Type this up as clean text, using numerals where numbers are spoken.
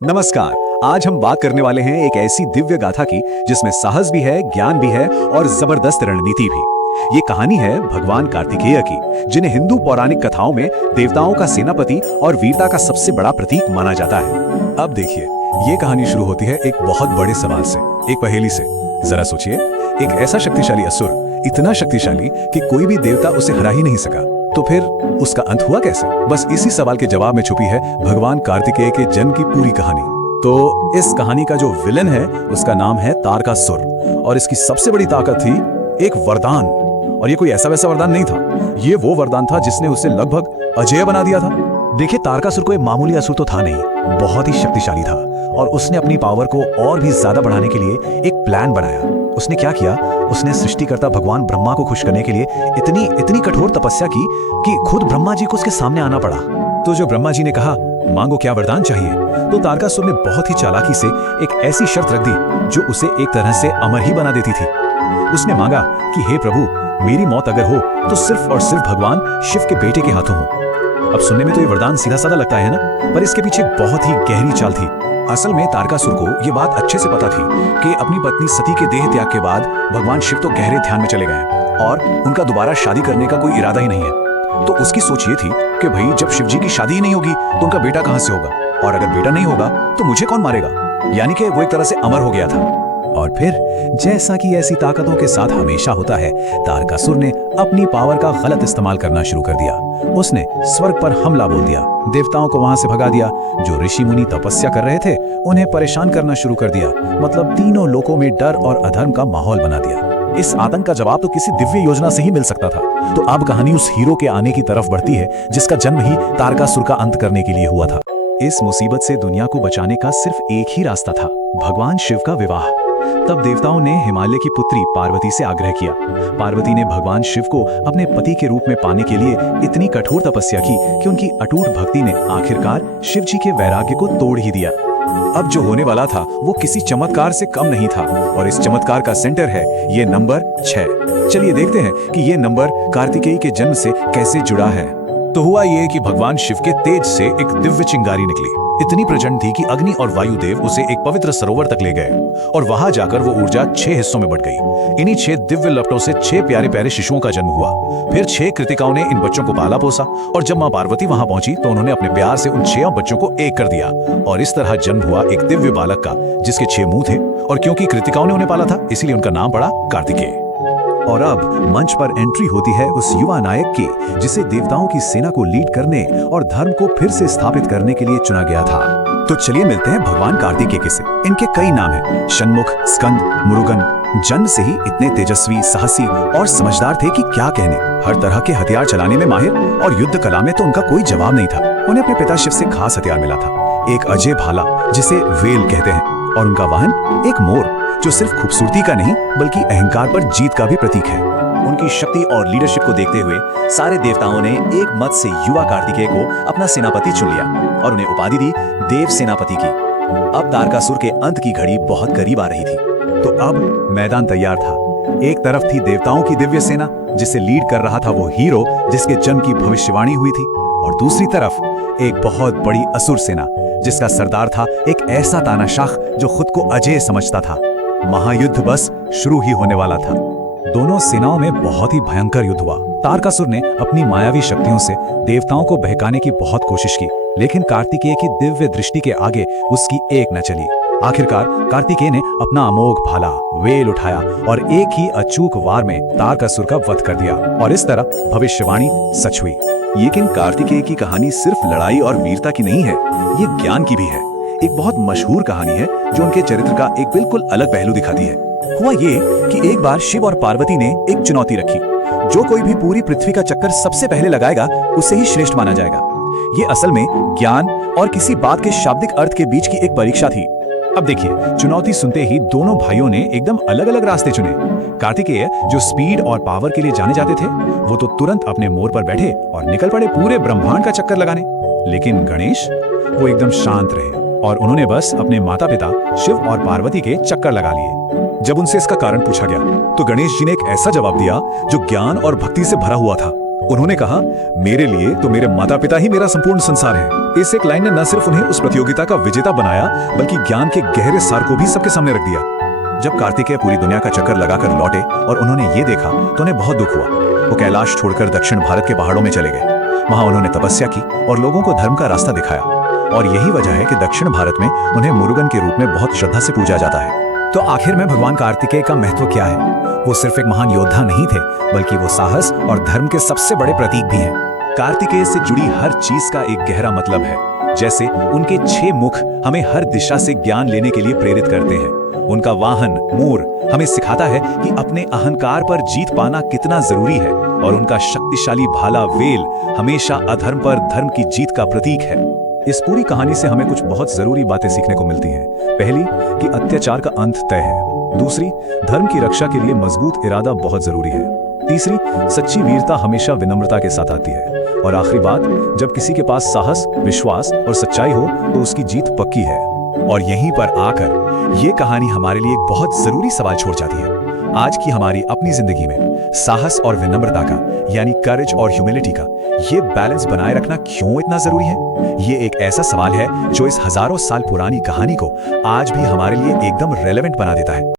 नमस्कार। आज हम बात करने वाले हैं एक ऐसी दिव्य गाथा की जिसमें साहस भी है, ज्ञान भी है और जबरदस्त रणनीति भी। ये कहानी है भगवान कार्तिकेय की, जिन्हें हिंदू पौराणिक कथाओं में देवताओं का सेनापति और वीरता का सबसे बड़ा प्रतीक माना जाता है। अब देखिए, ये कहानी शुरू होती है एक बहुत बड़े सवाल से, एक पहेली से। जरा सोचिए, एक ऐसा शक्तिशाली असुर, इतना शक्तिशाली कि कोई भी देवता उसे हरा ही नहीं सका, तो फिर उसका अंत हुआ कैसे? बस इसी सवाल के जवाब में छुपी है भगवान कार्तिकेय के जन्म की पूरी कहानी। तो इस कहानी का जो विलन है उसका नाम है तारकासुर, और इसकी सबसे बड़ी ताकत थी एक वरदान। और ये कोई ऐसा वैसा वरदान नहीं था, ये वो वरदान था जिसने उसे लगभग अजेय बना दिया था। देखिए, तारकासुर कोई मामूली असुर तो था नहीं, बहुत ही शक्तिशाली था, और उसने अपनी पावर को और भी ज्यादा बढ़ाने के लिए एक प्लान बनाया। उसने क्या किया? उसने सृष्टिकर्ता भगवान ब्रह्मा को खुश करने के लिए इतनी कठोर तपस्या की कि खुद ब्रह्मा जी को उसके सामने आना पड़ा। तो जो ब्रह्मा जी ने कहा, मांगो क्या वरदान चाहिए, तो तारकासुर ने बहुत ही चालाकी से एक ऐसी शर्त रख दी जो उसे एक तरह से अमर ही बना देती थी। उसने मांगा कि हे प्रभु, मेरी मौत अगर हो तो सिर्फ और सिर्फ भगवान शिव के बेटे के हाथों हो। अब सुनने में तो ये वरदान सीधा साधा लगता है ना, पर इसके पीछे बहुत ही गहरी चाल थी। असल में तारकासुर को ये बात अच्छे से पता थी कि अपनी पत्नी सती के देह त्याग के बाद भगवान शिव तो गहरे ध्यान में चले गए और उनका दोबारा शादी करने का कोई इरादा ही नहीं है। तो उसकी सोच ये थी कि भाई, जब शिव जी की शादी ही नहीं होगी तो उनका बेटा कहां से होगा, और अगर बेटा नहीं होगा तो मुझे कौन मारेगा। यानी कि वो एक तरह से अमर हो गया था। और फिर जैसा कि ऐसी ताकतों के साथ हमेशा होता है, तारकासुर ने अपनी पावर का गलत इस्तेमाल करना शुरू कर दिया। उसने स्वर्ग पर हमला बोल दिया, देवताओं को वहां से भगा दिया। जो ऋषि मुनि तपस्या कर रहे थे उन्हें परेशान करना शुरू कर दिया। मतलब तीनों लोकों में डर और अधर्म का माहौल बना दिया। इस आतंक का जवाब तो किसी दिव्य योजना से ही मिल सकता था। तो अब कहानी उस हीरो के आने की तरफ बढ़ती है जिसका जन्म ही तारकासुर का अंत करने के लिए हुआ था। इस मुसीबत से दुनिया को बचाने का सिर्फ एक ही रास्ता था, भगवान शिव का विवाह। तब देवताओं ने हिमालय की पुत्री पार्वती से आग्रह किया। पार्वती ने भगवान शिव को अपने पति के रूप में पाने के लिए इतनी कठोर तपस्या की कि उनकी अटूट भक्ति ने आखिरकार शिव जी के वैराग्य को तोड़ ही दिया। अब जो होने वाला था वो किसी चमत्कार से कम नहीं था, और इस चमत्कार का सेंटर है ये नंबर 6। चलिए देखते हैं कि ये नंबर कार्तिकेय के जन्म से कैसे जुड़ा है। तो हुआ ये कि भगवान शिव के तेज से एक दिव्य चिंगारी निकली। इतनी प्रचंड थी कि अग्नि और वायुदेव उसे एक पवित्र सरोवर तक ले गए, और वहां जाकर वो ऊर्जा 6 हिस्सों में बट गई। इन्हीं 6 दिव्य लपटों से 6 प्यारे प्यारे शिशुओं का जन्म हुआ। फिर 6 कृतिकाओं ने इन बच्चों को पाला पोसा, और जब मां पार्वती वहां पहुंची तो उन्होंने अपने प्यार से उन 6 बच्चों को एक कर दिया, और इस तरह जन्म हुआ एक दिव्य बालक का जिसके 6 मुंह थे। और क्योंकि कृतिकाओं ने उन्हें पाला था, इसीलिए उनका नाम पड़ा कार्तिकेय। और अब मंच पर एंट्री होती है उस युवा नायक की, जिसे देवताओं की सेना को लीड करने और धर्म को फिर से स्थापित करने के लिए चुना गया था। तो चलिए मिलते हैं भगवान कार्तिकेय से। इनके कई नाम हैं, षणमुख, स्कंद, मुरुगन। जन्म से ही इतने तेजस्वी, साहसी और समझदार थे कि क्या कहने। हर तरह के हथियार चलाने में माहिर, और युद्ध कला में तो उनका कोई जवाब नहीं था। उन्हें अपने पिता शिव से खास हथियार मिला था, एक अजय भाला जिसे वेल कहते हैं, और उनका वाहन एक मोर, जो सिर्फ खूबसूरती का नहीं बल्कि अहंकार पर जीत का भी प्रतीक है। उनकी शक्ति और लीडरशिप को देखते हुए सारे देवताओं ने एक मत से युवा कार्तिकेय को अपना सेनापति चुन लिया और उन्हें उपाधि दी देव सेनापति की। अब तारकासुर के अंत की घड़ी बहुत करीब आ रही थी। तो अब मैदान तैयार था। एक तरफ थी देवताओं की दिव्य सेना जिसे लीड कर रहा था वो हीरो जिसके जन्म की भविष्यवाणी हुई थी, और दूसरी तरफ एक बहुत बड़ी असुर सेना जिसका सरदार था एक ऐसा तानाशाह जो खुद को अजेय समझता था। महायुद्ध बस शुरू ही होने वाला था। दोनों सेनाओं में बहुत ही भयंकर युद्ध हुआ। तारकासुर ने अपनी मायावी शक्तियों से देवताओं को बहकाने की बहुत कोशिश की, लेकिन कार्तिकेय की दिव्य दृष्टि के आगे उसकी एक न चली। आखिरकार कार्तिकेय ने अपना अमोघ भाला वेल उठाया और एक ही अचूक वार में तारकासुर का वध कर दिया, और इस तरह भविष्यवाणी सच हुई। लेकिन कार्तिकेय की कहानी सिर्फ लड़ाई और वीरता की नहीं है, ये ज्ञान की भी है। एक बहुत मशहूर कहानी है जो उनके चरित्र का एक बिल्कुल अलग पहलू दिखाती है। हुआ ये कि एक बार शिव और पार्वती ने एक चुनौती रखी, जो कोई भी पूरी पृथ्वी का चक्कर सबसे पहले लगाएगा उसे ही श्रेष्ठ माना जाएगा। ये असल में ज्ञान और किसी बात के शाब्दिक अर्थ के बीच की एक परीक्षा थी। अब देखिए, चुनौती सुनते ही दोनों भाइयों ने एकदम अलग अलग रास्ते चुने। कार्तिकेय, जो स्पीड और पावर के लिए जाने जाते थे, वो तो तुरंत अपने मोर पर बैठे और निकल पड़े पूरे ब्रह्मांड का चक्कर लगाने। लेकिन गणेश, वो एकदम शांत रहे और उन्होंने बस अपने माता पिता शिव और पार्वती के चक्कर लगा लिए। जब उनसे इसका कारण पूछा गया तो गणेश जी ने एक ऐसा जवाब दिया जो ज्ञान और भक्ति से भरा हुआ था। उन्होंने कहा, मेरे लिए तो मेरे माता पिता ही मेरा संपूर्ण संसार है। इस एक लाइन ने न सिर्फ उन्हें उस प्रतियोगिता का विजेता बनाया, बल्कि ज्ञान के गहरे सार को भी सबके सामने रख दिया। जब कार्तिकेय पूरी दुनिया का चक्कर लगाकर लौटे और उन्होंने ये देखा तो उन्हें बहुत दुख हुआ। वो कैलाश छोड़कर दक्षिण भारत के पहाड़ों में चले गए। वहां उन्होंने तपस्या की और लोगों को धर्म का रास्ता दिखाया। और यही वजह है कि दक्षिण भारत में उन्हें मुरुगन के रूप में बहुत श्रद्धा से पूजा जाता है। तो आखिर में भगवान कार्तिकेय का महत्व क्या है? वो सिर्फ एक महान योद्धा नहीं थे, बल्कि वो साहस और धर्म के सबसे बड़े प्रतीक भी हैं। कार्तिकेय से जुड़ी हर चीज का एक गहरा मतलब है। जैसे उनके 6 मुख हमें हर दिशा से ज्ञान लेने के लिए प्रेरित करते हैं। उनका वाहन मोर हमें सिखाता है कि अपने अहंकार पर जीत पाना कितना जरूरी है। और उनका शक्तिशाली भाला वेल हमेशा अधर्म पर धर्म की जीत का प्रतीक है। इस पूरी कहानी से हमें कुछ बहुत जरूरी बातें सीखने को मिलती हैं। पहली, कि अत्याचार का अंत तय है। दूसरी, धर्म की रक्षा के लिए मजबूत इरादा बहुत जरूरी है। तीसरी, सच्ची वीरता हमेशा विनम्रता के साथ आती है। और आखिरी बात, जब किसी के पास साहस, विश्वास और सच्चाई हो तो उसकी जीत पक्की है। और यहीं पर आकर ये कहानी हमारे लिए एक बहुत जरूरी सवाल छोड़ जाती है। आज की हमारी अपनी जिंदगी में साहस और विनम्रता का, यानी करेज और ह्यूमिलिटी का, ये बैलेंस बनाए रखना क्यों इतना जरूरी है? ये एक ऐसा सवाल है जो इस हजारों साल पुरानी कहानी को आज भी हमारे लिए एकदम रेलेवेंट बना देता है।